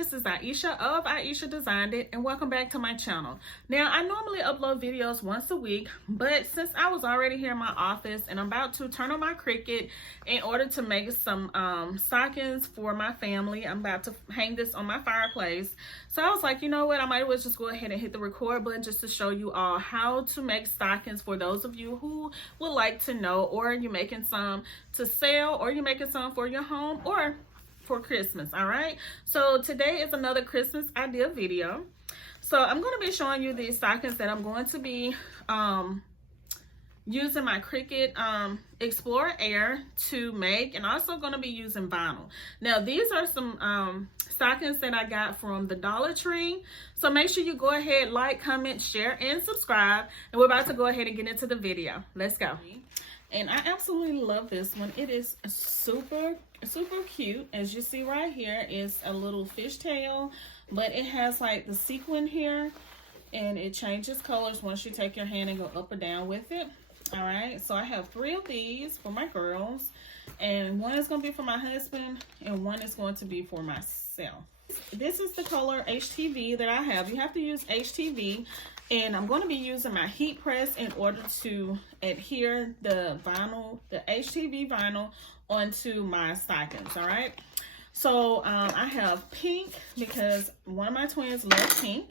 this is Ieasha of Ieasha Designed It, and welcome back to my channel. Now, I normally upload videos once a week, but since I was already here in my office and I'm about to turn on my Cricut in order to make some stockings for my family, I'm about to hang this on my fireplace. So I was like, you know what, I might as well just go ahead and hit the record button just to show you all how to make stockings for those of you who would like to know, or you're making some to sell, or you're making some for your home, or for Christmas. All right, so today is another Christmas idea video. So I'm going to be showing you these stockings that I'm going to be using my Cricut Explorer Air to make, and also going to be using vinyl. Now these are some stockings that I got from the Dollar Tree, so make sure you go ahead, like, comment, share, and subscribe, and we're about to go ahead and get into the video. Let's go. And I absolutely love this one. It is super cute. As you see right here is a little fishtail, but it has like the sequin here, and it changes colors once you take your hand and go up or down with it. All right, so I have 3 of these for my girls, and one is going to be for my husband, and one is going to be for myself. This is the color HTV that I have. You have to use HTV, and I'm going to be using my heat press in order to adhere the vinyl, the HTV vinyl, onto my stockings. All right, so I have pink because one of my twins loves pink.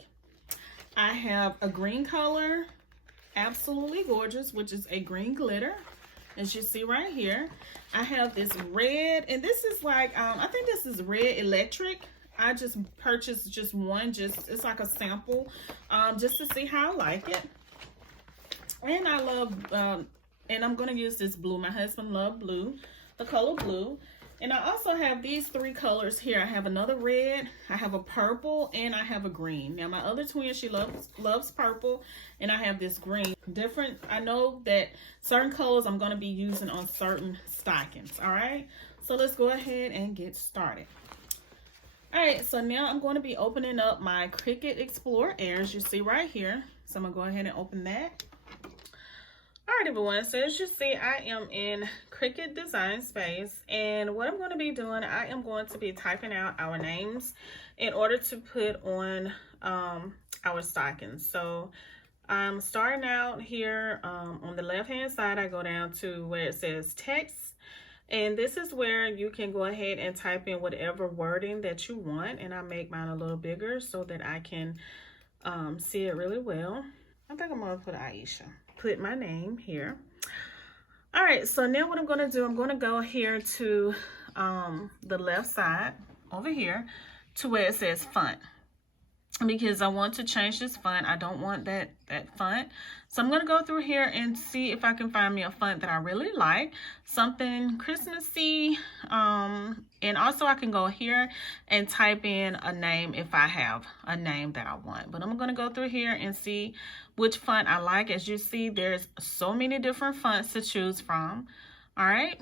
I have a green color, absolutely gorgeous, which is a green glitter, as you see right here. I have this red, and this is like I think this is red electric. I just purchased just one, it's like a sample, just to see how I like it. And I love, and I'm gonna use this blue. My husband loved blue, the color blue. And I also have these 3 colors here. I have another red, I have a purple, and I have a green. Now my other twin, she loves purple, and I have this green. Different, I know that certain colors I'm gonna be using on certain stockings. All right, so let's go ahead and get started. All right, so now I'm going to be opening up my Cricut Explorer Air, as you see right here. So I'm going to go ahead and open that. All right, everyone, so as you see, I am in Cricut Design Space, and what I'm going to be doing, I am going to be typing out our names in order to put on our stockings. So I'm starting out here on the left-hand side. I go down to where it says text. And this is where you can go ahead and type in whatever wording that you want. And I make mine a little bigger so that I can see it really well. I think I'm going to put Ieasha. Put my name here. All right, so now what I'm going to do, I'm going to go here to the left side over here to where it says font, because I want to change this font. I don't want that font. So I'm going to go through here and see if I can find me a font that I really like, something Christmassy. And also I can go here and type in a name if I have a name that I want. But I'm going to go through here and see which font I like. As you see, there's so many different fonts to choose from. All right.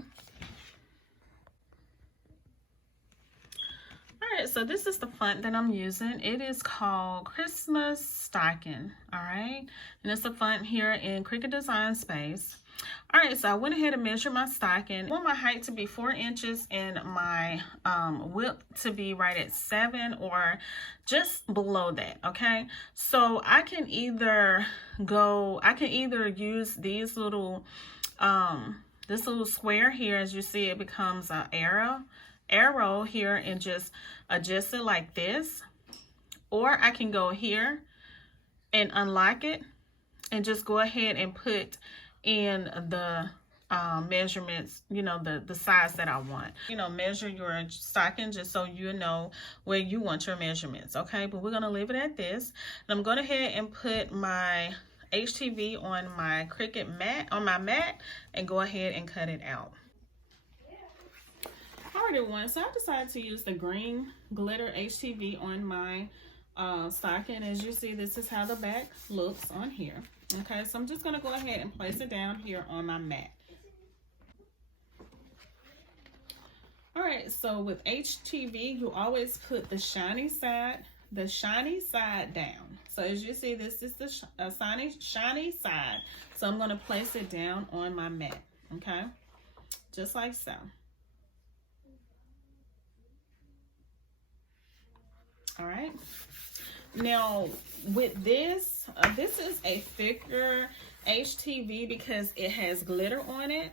All right, so this is the font that I'm using. It is called Christmas Stocking. All right, and it's a font here in Cricut Design Space. All right, so I went ahead and measured my stocking. I want my height to be 4 inches and my width to be right at 7 or just below that. Okay, so I can either use these little this little square here. As you see, it becomes an arrow here and just adjust it like this, or I can go here and unlock it and just go ahead and put in the measurements, you know, the size that I want. You know, measure your stocking just so you know where you want your measurements. Okay, but we're gonna leave it at this, and I'm going ahead and put my HTV on my Cricut mat, and go ahead and cut it out. Alright, everyone, so I decided to use the green glitter HTV on my stocking. As you see, this is how the back looks on here. Okay, so I'm just going to go ahead and place it down here on my mat. Alright, so with HTV, you always put the shiny side down. So as you see, this is the shiny side. So I'm going to place it down on my mat. Okay, just like so. right. Now with this, this is a thicker HTV because it has glitter on it.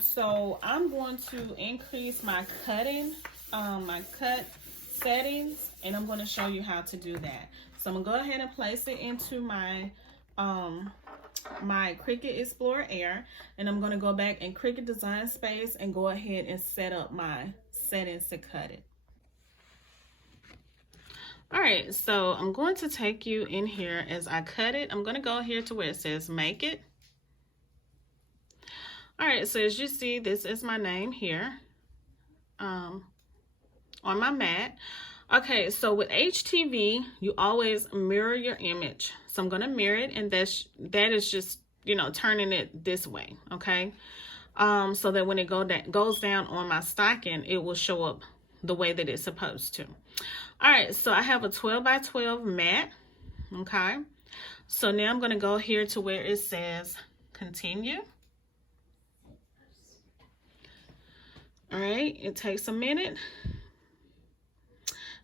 So I'm going to increase my cutting, my cut settings, and I'm going to show you how to do that. So I'm gonna go ahead and place it into my my Cricut Explorer Air, and I'm gonna go back in Cricut Design Space and go ahead and set up my settings to cut it. All right, so I'm going to take you in here as I cut it. I'm gonna go here to where it says make it. All right, so as you see, this is my name here on my mat. Okay, so with HTV, you always mirror your image. So I'm gonna mirror it, and that is just, you know, turning it this way, okay? So that when it goes down on my stocking, it will show up the way that it's supposed to. All right, so I have a 12 by 12 mat, okay? So now I'm gonna go here to where it says continue. All right, it takes a minute.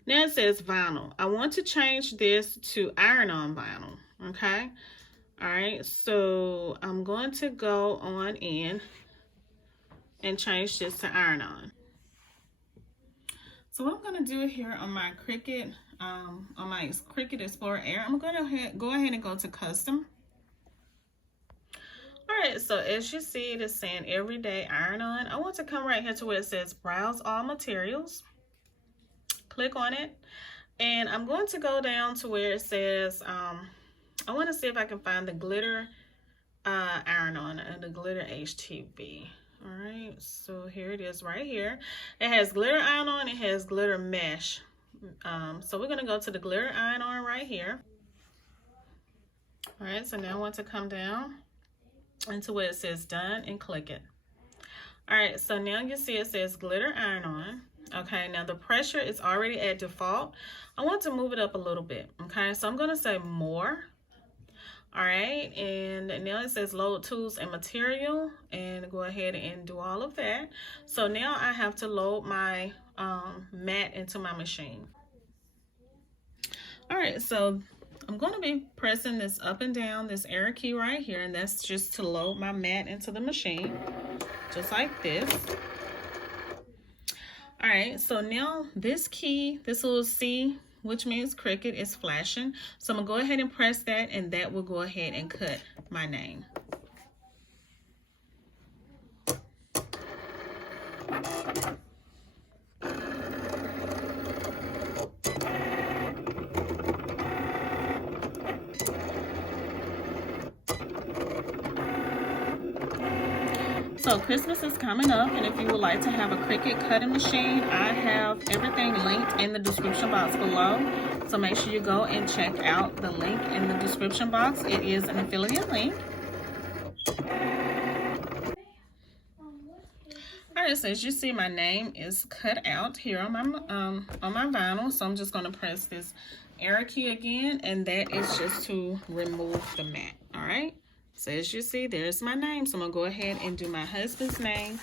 Now it says vinyl. I want to change this to iron-on vinyl, okay? All right, so I'm going to go on in and change this to iron-on. So what I'm gonna do here on my Cricut, Explorer Air, I'm gonna go ahead and go to custom. All right, so as you see, it is saying everyday iron-on. I want to come right here to where it says browse all materials. Click on it, and I'm going to go down to where it says I want to see if I can find the glitter iron-on and the glitter HTV. All right, so here it is right here. It has glitter iron-on, it has glitter mesh. So we're going to go to the glitter iron-on right here. All right, so now I want to come down into where it says done and click it. All right, so now you see it says glitter iron-on. Okay, now the pressure is already at default. I want to move it up a little bit. Okay, so I'm going to say more. All right, and now it says load tools and material, and go ahead and do all of that. So now I have to load my mat into my machine. All right, so I'm going to be pressing this up and down, this arrow key right here, and that's just to load my mat into the machine, just like this. All right, so now this key, this little C, which means Cricut, is flashing. So I'm gonna go ahead and press that, and that will go ahead and cut my name. So Christmas is coming up, and if you would like to have a Cricut cutting machine, I have everything linked in the description box below. So make sure you go and check out the link in the description box. It is an affiliate link. Alright, so as you see, my name is cut out here on my vinyl. So I'm just going to press this arrow key again, and that is just to remove the mat. Alright. So as you see, there's my name. So I'm gonna go ahead and do my husband's name.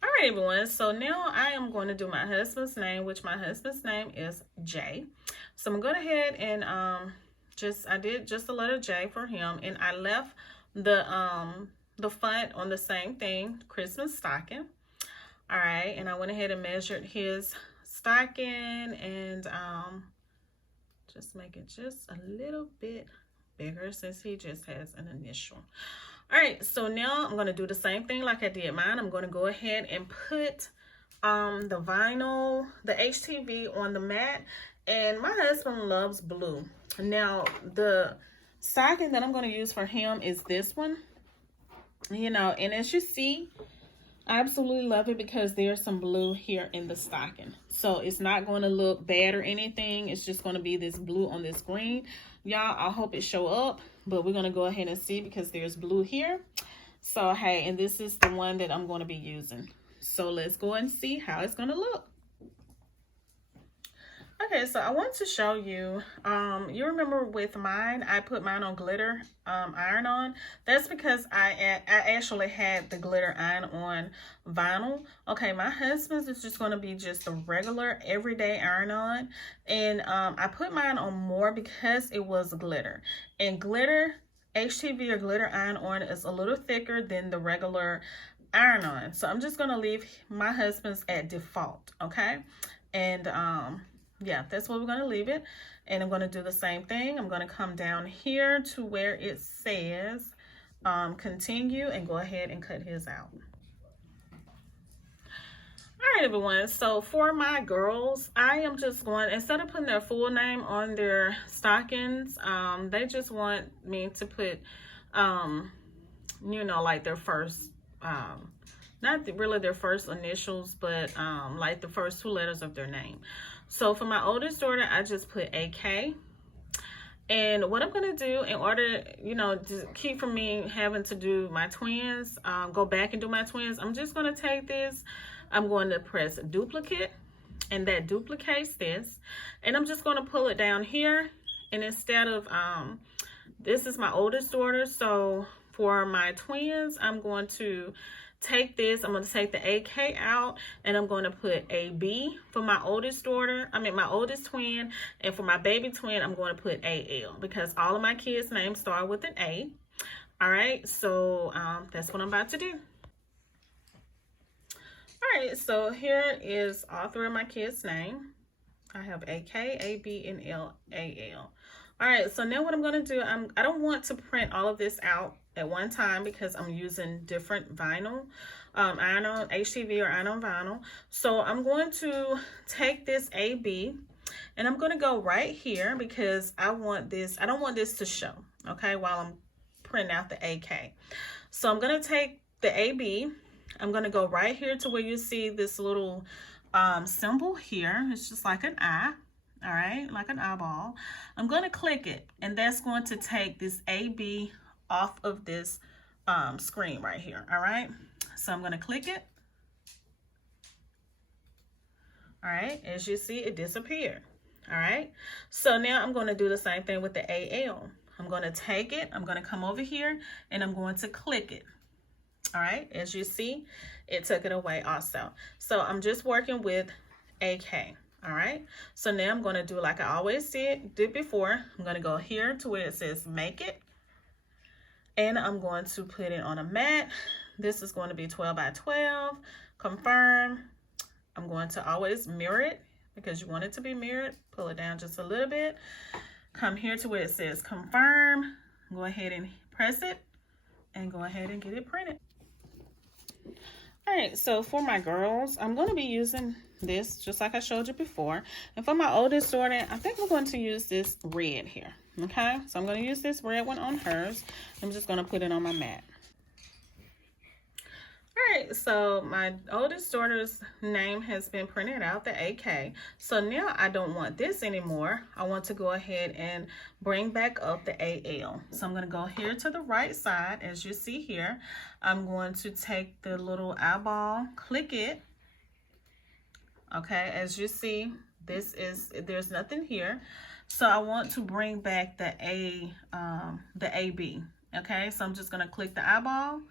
All right, everyone. So now I am going to do my husband's name, which my husband's name is Jay. So I'm gonna go ahead and I did just the letter J for him, and I left the font on the same thing, Christmas stocking. All right, and I went ahead and measured his stocking, and just make it just a little bit bigger since he just has an initial. All right, so now I'm going to do the same thing like I did mine. I'm going to go ahead and put the vinyl, the HTV on the mat, and my husband loves blue. Now the stocking that I'm going to use for him is this one, you know, and as you see, I absolutely love it because there's some blue here in the stocking. So it's not going to look bad or anything. It's just going to be this blue on this green. Y'all, I hope it show up, but we're going to go ahead and see because there's blue here. So, hey, and this is the one that I'm going to be using. So let's go and see how it's going to look. Okay, so I want to show you, you remember with mine, I put mine on glitter iron on. That's because I actually had the glitter iron on vinyl. Okay, my husband's is just going to be just a regular everyday iron on. And I put mine on more because it was glitter. And glitter, HTV or glitter iron on is a little thicker than the regular iron on. So I'm just going to leave my husband's at default, okay? And yeah, that's where we're going to leave it. And I'm going to do the same thing. I'm going to come down here to where it says continue and go ahead and cut his out. All right, everyone. So for my girls, I am just going, instead of putting their full name on their stockings, they just want me to put, you know, like their first, not really their first initials, but like the first 2 letters of their name. So for my oldest daughter, I just put AK. And what I'm going to do in order, you know, to keep from me having to do my twins, go back and do my twins, I'm just going to take this. I'm going to press duplicate, and that duplicates this. And I'm just going to pull it down here. And instead of, this is my oldest daughter. So for my twins, I'm going to take this, I'm going to take the AK out, and I'm going to put AB for my oldest daughter, my oldest twin, and for my baby twin, I'm going to put AL, because all of my kids' names start with an A. All right, so that's what I'm about to do. All right, so here is all 3 of my kids' name. I have AK, AB, and AL. All right, so now what I'm going to do, I don't want to print all of this out at one time because I'm using different vinyl, iron on HTV or iron on vinyl. So I'm going to take this AB and I'm going to go right here because I don't want this to show, okay, while I'm printing out the AK. So I'm going to take the AB, I'm going to go right here to where you see this little symbol here. It's just like an eye. All right, like an eyeball. I'm going to click it, and that's going to take this AB off of this screen right here. All right, so I'm going to click it. All right, as you see, it disappeared. All right, so now I'm going to do the same thing with the AL. I'm going to take it, I'm going to come over here, and I'm going to click it. All right, as you see, it took it away also. So I'm just working with AK. All right, so now I'm going to do like I always did before. I'm going to go here to where it says make it, and I'm going to put it on a mat. This is going to be 12 by 12. Confirm. I'm going to always mirror it because you want it to be mirrored. Pull it down just a little bit. Come here to where it says confirm. Go ahead and press it and go ahead and get it printed. All right, so for my girls, I'm going to be using this just like I showed you before. And for my oldest daughter, I think I'm going to use this red here. Okay, so I'm going to use this red one on hers. I'm just going to put it on my mat. All right, so my oldest daughter's name has been printed out, the AK. So now I don't want this anymore. I want to go ahead and bring back up the AL. So I'm going to go here to the right side, as you see here. I'm going to take the little eyeball, click it. Okay, as you see, there's nothing here. So I want to bring back the AB. Okay, so I'm just going to click the eyeball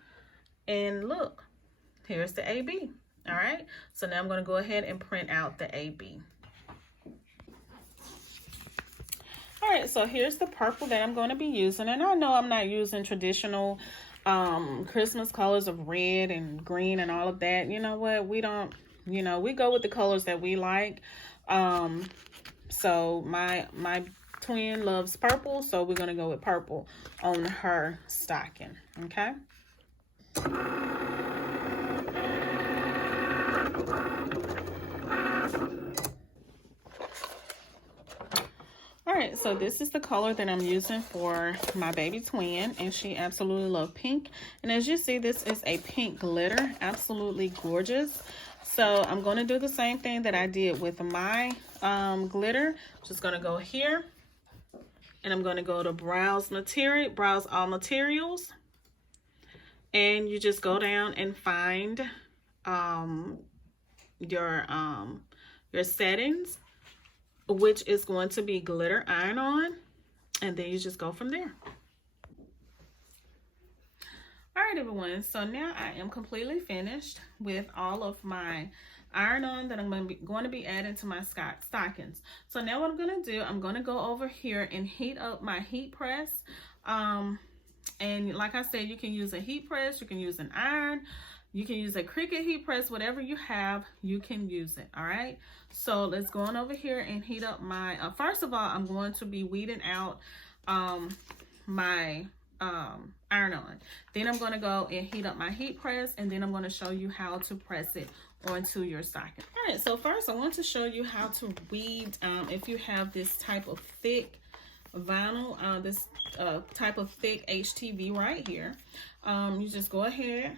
and look. Here's the AB. All right, so now I'm going to go ahead and print out the AB. All right, so here's the purple that I'm going to be using, and I know I'm not using traditional Christmas colors of red and green and all of that. You know what, we don't, you know, we go with the colors that we like. So my twin loves purple, so we're going to go with purple on her stocking. Okay. All right, so this is the color that I'm using for my baby twin, and she absolutely loves pink. And as you see, this is a pink glitter, absolutely gorgeous. So I'm going to do the same thing that I did with my glitter. Just going to go here, and I'm going to go to browse all materials, and you just go down and find your settings. which is going to be glitter iron-on, and then you just go from there. All right, everyone, so now I am completely finished with all of my iron-on that I'm going to be adding to my stockings. So now what I'm going to do, I'm going to go over here and heat up my heat press. And like I said, you can use a heat press, you can use an iron, you can use a Cricut heat press, whatever you have, you can use it. All right, so let's go on over here and heat up my, first of all, I'm going to be weeding out my iron-on. Then I'm going to go and heat up my heat press, and then I'm going to show you how to press it onto your stocking. All right, so first I want to show you how to weed, if you have this type of thick vinyl, this type of thick HTV right here, you just go ahead,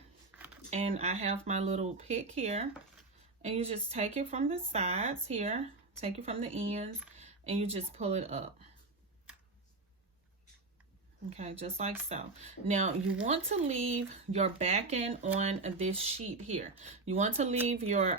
and I have my little pick here, and you just take it from the sides here, take it from the ends, and you just pull it up. Okay, just like so. Now you want to leave your backing on this sheet here. You want to leave your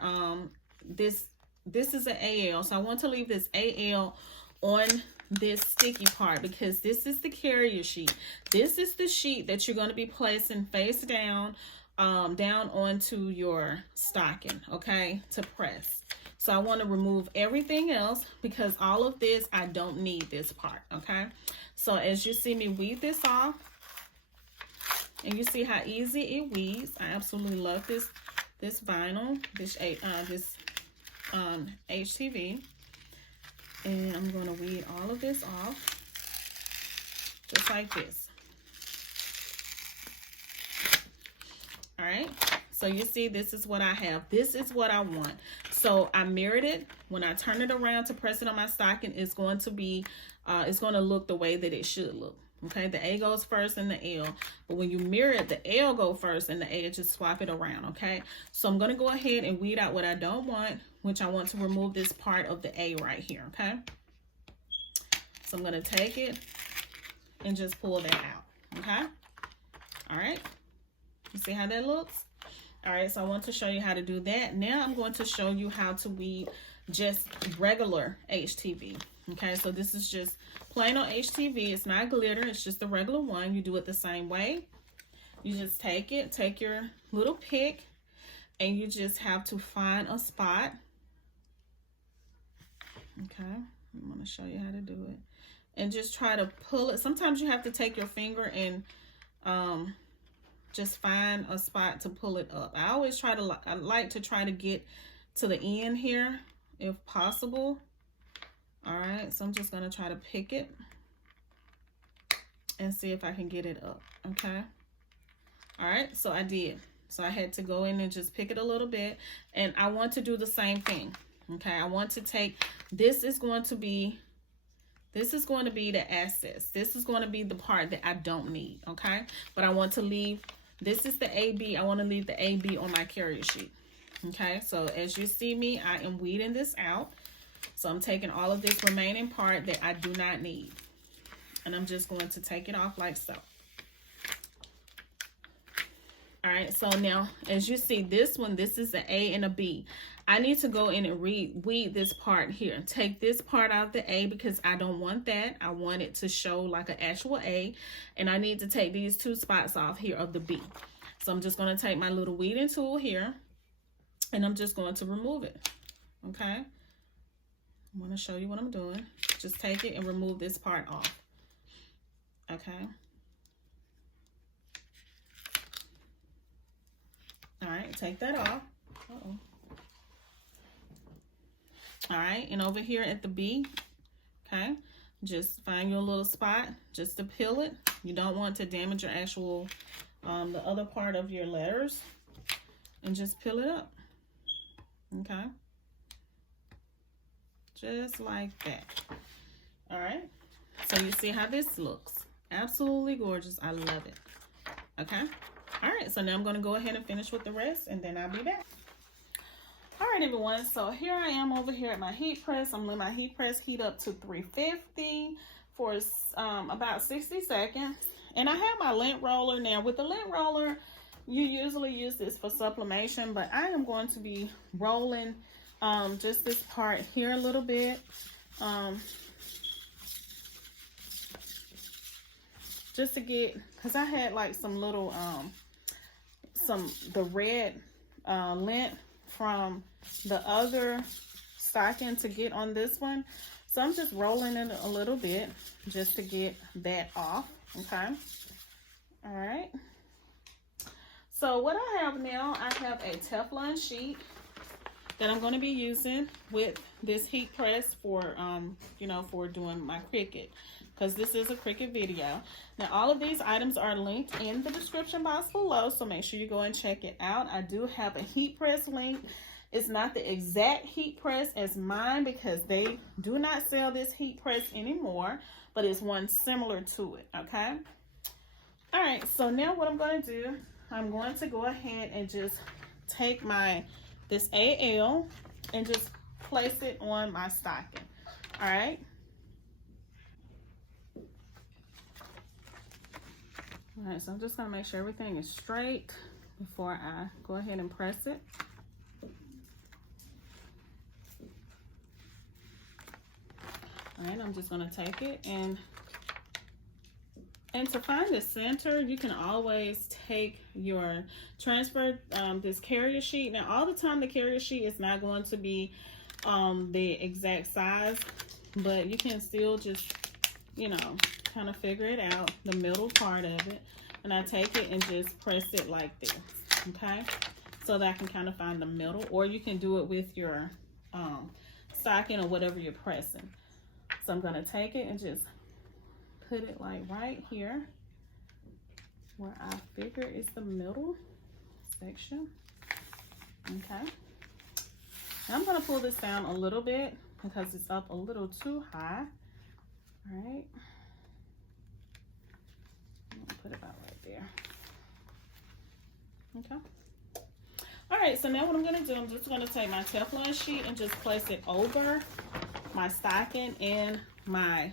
this is an AL, so I want to leave this AL on this sticky part, because this is the carrier sheet. This is the sheet that you're going to be placing face down down onto your stocking, okay, to press. So I want to remove everything else, because all of this, I don't need this part, okay? So as you see me weed this off, and you see how easy it weeds. I absolutely love this vinyl, this HTV. And I'm going to weed all of this off, just like this. All right, so you see, this is what I have. This is what I want. So I mirrored it. When I turn it around to press it on my stocking, it's going to be, it's going to look the way that it should look. Okay, the A goes first and the L. But when you mirror it, the L go first and the A, just swap it around, okay? So I'm going to go ahead and weed out what I don't want, which I want to remove this part of the A right here, okay? So I'm going to take it and just pull that out, okay? All right. You see how that looks? All right, so I want to show you how to do that. Now I'm going to show you how to weed just regular HTV. Okay, so this is just plain on HTV. It's not glitter, it's just the regular one. You do it the same way. You just take it, take your little pick, and you just have to find a spot. Okay, I'm going to show you how to do it. And just try to pull it. Sometimes you have to take your finger and just find a spot to pull it up. I always try to, I like to try to get to the end here if possible. All right, so I'm just going to try to pick it and see if I can get it up, okay? All right, so I did. So I had to go in and just pick it a little bit, and I want to do the same thing, okay? I want to take, this is going to be the excess. This is going to be the part that I don't need, okay? But I want to leave, this is the AB. I want to leave the AB on my carrier sheet, okay? So as you see me, I am weeding this out. So I'm taking all of this remaining part that I do not need, and I'm just going to take it off like so. All right, so now as you see, this one, this is an A and a B. I need to go in and weed this part here. Take this part out of the A because I don't want that. I want it to show like an actual A, and I need to take these two spots off here of the B. So I'm just going to take my little weeding tool here, and I'm just going to remove it, okay? I'm going to show you what I'm doing. Just take it and remove this part off. Okay. All right, take that off. Uh-oh. All right, and over here at the B, okay, just find your little spot just to peel it. You don't want to damage your actual, the other part of your letters, and just peel it up. Okay. Just like that. All right, so you see how this looks. Absolutely gorgeous. I love it. Okay. All right, so now I'm going to go ahead and finish with the rest, and then I'll be back. All right, everyone, so here I am over here at my heat press. I'm letting my heat press heat up to 350 for about 60 seconds. And I have my lint roller. Now with the lint roller, you usually use this for sublimation, but I am going to be rolling just this part here a little bit, just to get, because I had like some little the red lint from the other stocking to get on this one. So I'm just rolling it a little bit just to get that off. Okay. All right. So what I have now, I have a Teflon sheet that I'm going to be using with this heat press for, you know, for doing my Cricut, because this is a Cricut video. Now, all of these items are linked in the description box below, so make sure you go and check it out. I do have a heat press link. It's not the exact heat press as mine because they do not sell this heat press anymore, but it's one similar to it, okay? All right, so now what I'm going to do, I'm going to go ahead and just take this AL and just place it on my stocking. All right. All right, so I'm just gonna make sure everything is straight before I go ahead and press it. All right, I'm just gonna take it and to find the center, you can always take your transfer, this carrier sheet. Now, all the time, the carrier sheet is not going to be the exact size, but you can still just, you know, kind of figure it out, the middle part of it. And I take it and just press it like this, okay? So that I can kind of find the middle, or you can do it with your stocking or whatever you're pressing. So I'm gonna take it and just put it like right here where I figure is the middle section. Okay. Now I'm gonna pull this down a little bit because it's up a little too high. All right. I'm gonna put it about right there. Okay. All right, so now what I'm gonna do, I'm just gonna take my Teflon sheet and just place it over my stocking and my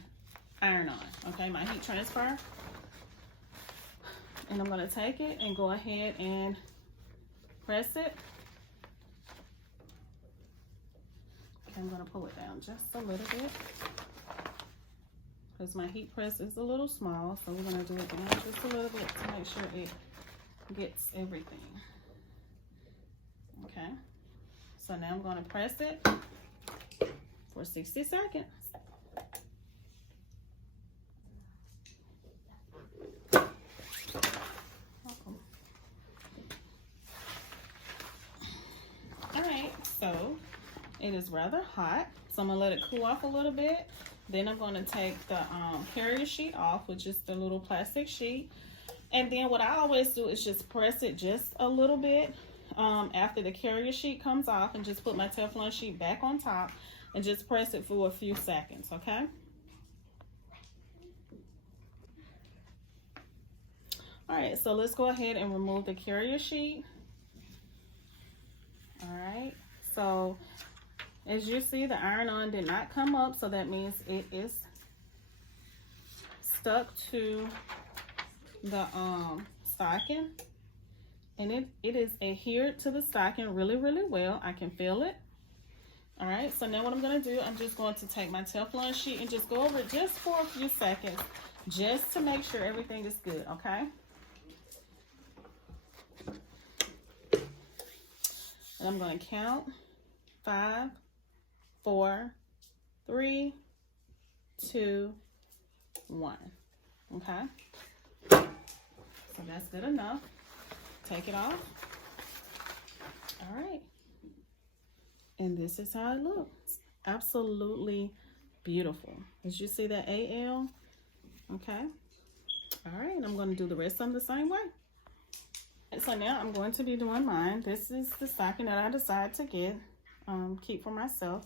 iron-on, okay, my heat transfer. And I'm going to take it and go ahead and press it. Okay, I'm going to pull it down just a little bit because my heat press is a little small, so we're going to do it down just a little bit to make sure it gets everything. Okay, so now I'm going to press it for 60 seconds. So it is rather hot, so I'm gonna let it cool off a little bit. Then I'm gonna take the carrier sheet off, which is the little plastic sheet. And then what I always do is just press it just a little bit after the carrier sheet comes off, and just put my Teflon sheet back on top and just press it for a few seconds, okay? All right, so let's go ahead and remove the carrier sheet. All right. So as you see, the iron-on did not come up, so that means it is stuck to the stocking, and it is adhered to the stocking really, really well. I can feel it. All right, so now what I'm going to do, I'm just going to take my Teflon sheet and just go over it just for a few seconds, just to make sure everything is good, okay? And I'm going to count 5, 4, 3, 2, 1. Okay. So that's good enough. Take it off. All right. And this is how it looks. Absolutely beautiful. As you see that AL. Okay. All right. And I'm going to do the rest of them the same way. So now I'm going to be doing mine. This is the stocking that I decided to get, keep for myself.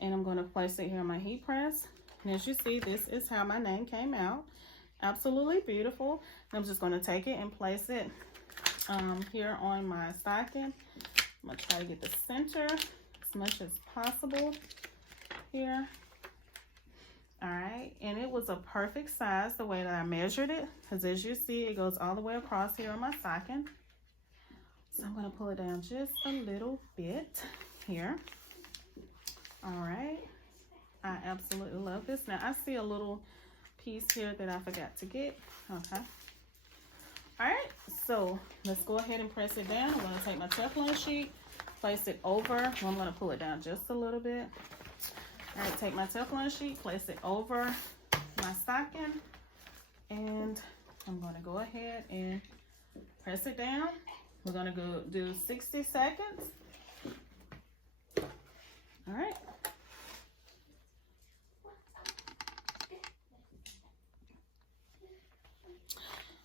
And I'm going to place it here on my heat press. And as you see, this is how my name came out. Absolutely beautiful. I'm just going to take it and place it here on my stocking. I'm going to try to get the center as much as possible here. All right, and it was a perfect size the way that I measured it, because as you see, it goes all the way across here on my stocking. So I'm going to pull it down just a little bit here. All right, I absolutely love this. Now I see a little piece here that I forgot to get. Okay. All right, so let's go ahead and press it down. I'm going to take my Teflon sheet, place it over. Well, I'm going to pull it down just a little bit. All right, take my Teflon sheet, place it over my stocking, and I'm going to go ahead and press it down. We're going to go do 60 seconds. All right.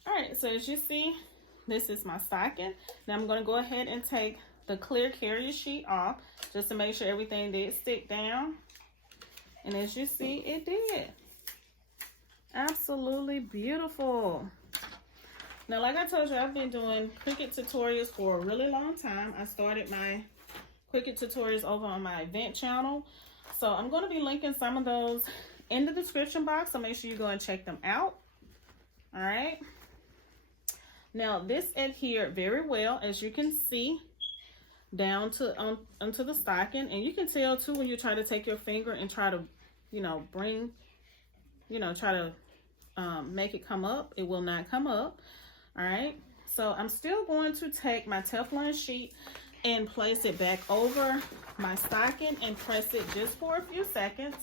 All right, so as you see, this is my stocking. Now I'm going to go ahead and take the clear carrier sheet off just to make sure everything did stick down. And as you see, it did. Absolutely beautiful. Now, like I told you, I've been doing Cricut tutorials for a really long time. I started my Cricut tutorials over on my event channel. So I'm going to be linking some of those in the description box. So make sure you go and check them out. All right. Now this adhered very well, as you can see, down to onto the stocking. And you can tell too when you try to take your finger and try to, try to make it come up. It will not come up. All right. So I'm still going to take my Teflon sheet and place it back over my stocking and press it just for a few seconds.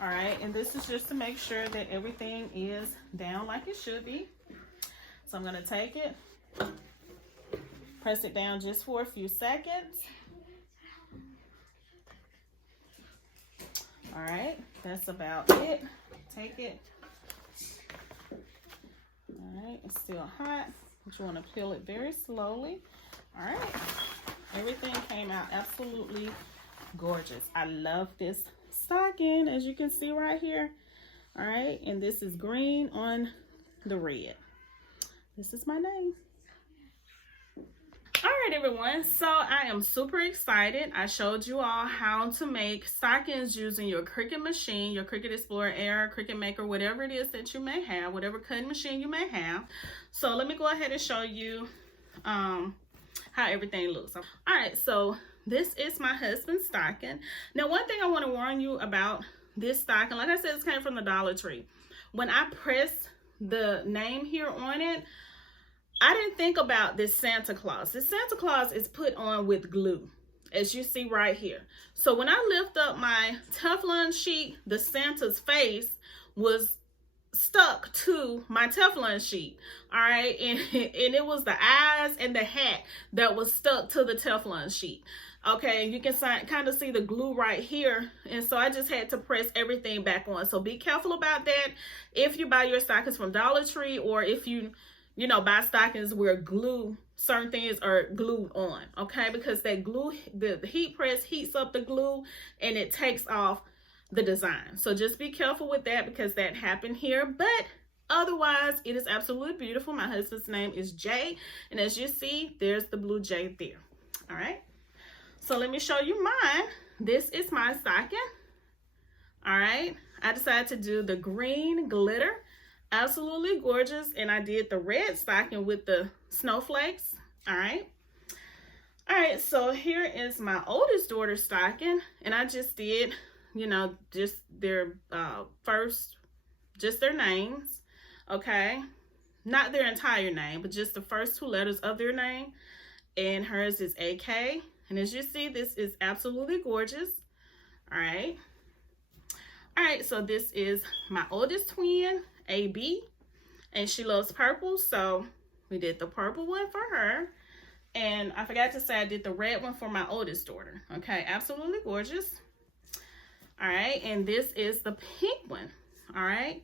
All right. And this is just to make sure that everything is down like it should be. So I'm going to take it, press it down just for a few seconds. All right, that's about it. Take it. All right, it's still hot, but you want to peel it very slowly. All right, everything came out absolutely gorgeous. I love this stocking, as you can see right here. All right, and this is green on the red. This is my name. All right, everyone. So I am super excited. I showed you all how to make stockings using your Cricut machine, your Cricut Explorer Air, Cricut Maker, whatever it is that you may have, whatever cutting machine you may have. So let me go ahead and show you how everything looks. All right, so this is my husband's stocking. Now, one thing I want to warn you about this stocking, like I said, this came from the Dollar Tree. When I press the name here on it, I didn't think about this Santa Claus. This Santa Claus is put on with glue, as you see right here. So when I lift up my Teflon sheet, the Santa's face was stuck to my Teflon sheet. All right, and it was the eyes and the hat that was stuck to the Teflon sheet. Okay, and you can kind of see the glue right here. And so I just had to press everything back on. So be careful about that. If you buy your stockings from Dollar Tree, or if you buy stockings where certain things are glued on, okay? Because that glue, the heat press heats up the glue and it takes off the design. So just be careful with that, because that happened here. But otherwise, it is absolutely beautiful. My husband's name is Jay. And as you see, there's the blue Jay there. All right. So let me show you mine. This is my stocking. All right. I decided to do the green glitter. Absolutely gorgeous. And I did the red stocking with the snowflakes. All right. All right. So here is my oldest daughter's stocking. And I just did, just their just their names. Okay. Not their entire name, but just the first two letters of their name. And hers is AK. And as you see, this is absolutely gorgeous. All right. All right, so this is my oldest twin, AB, and she loves purple. So we did the purple one for her. And I forgot to say I did the red one for my oldest daughter. Okay, absolutely gorgeous. All right, and this is the pink one. All right.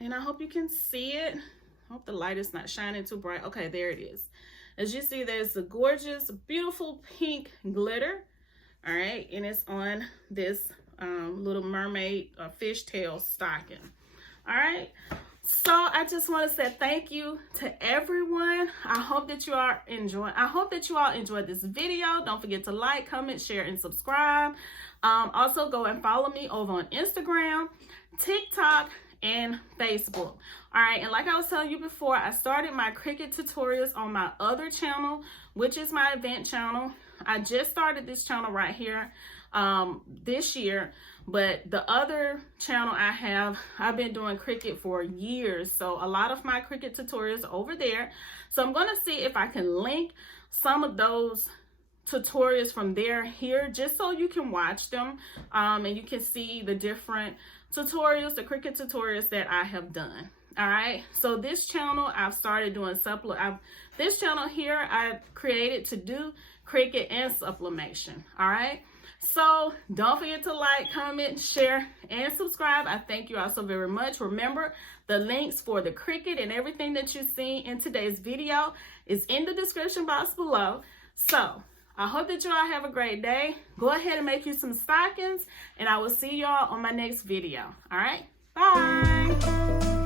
And I hope you can see it. I hope the light is not shining too bright. Okay, there it is. As you see, there's the gorgeous, beautiful pink glitter. All right, and it's on this little mermaid or fishtail stocking. All right, so I just want to say thank you to everyone. I hope that you all enjoyed this video. Don't forget to like, comment, share, and subscribe. Also go and follow me over on Instagram, TikTok, and Facebook. All right, and like I was telling you before, I started my Cricut tutorials on my other channel, which is my event channel. I just started this channel right here this year, but the other channel I've been doing Cricut for years. So a lot of my Cricut tutorials are over there. So I'm going to see if I can link some of those tutorials from there here, just so you can watch them and you can see the different tutorials, the Cricut tutorials that I have done. All right, so this channel I've started doing this channel here I created to do Cricut and sublimation. All right, so don't forget to like, comment, share, and subscribe. I thank you all so very much. Remember, the links for the Cricut and everything that you see in today's video is in the description box below. So I hope that you all have a great day. Go ahead and make you some stockings, and I will see y'all on my next video. All right, bye.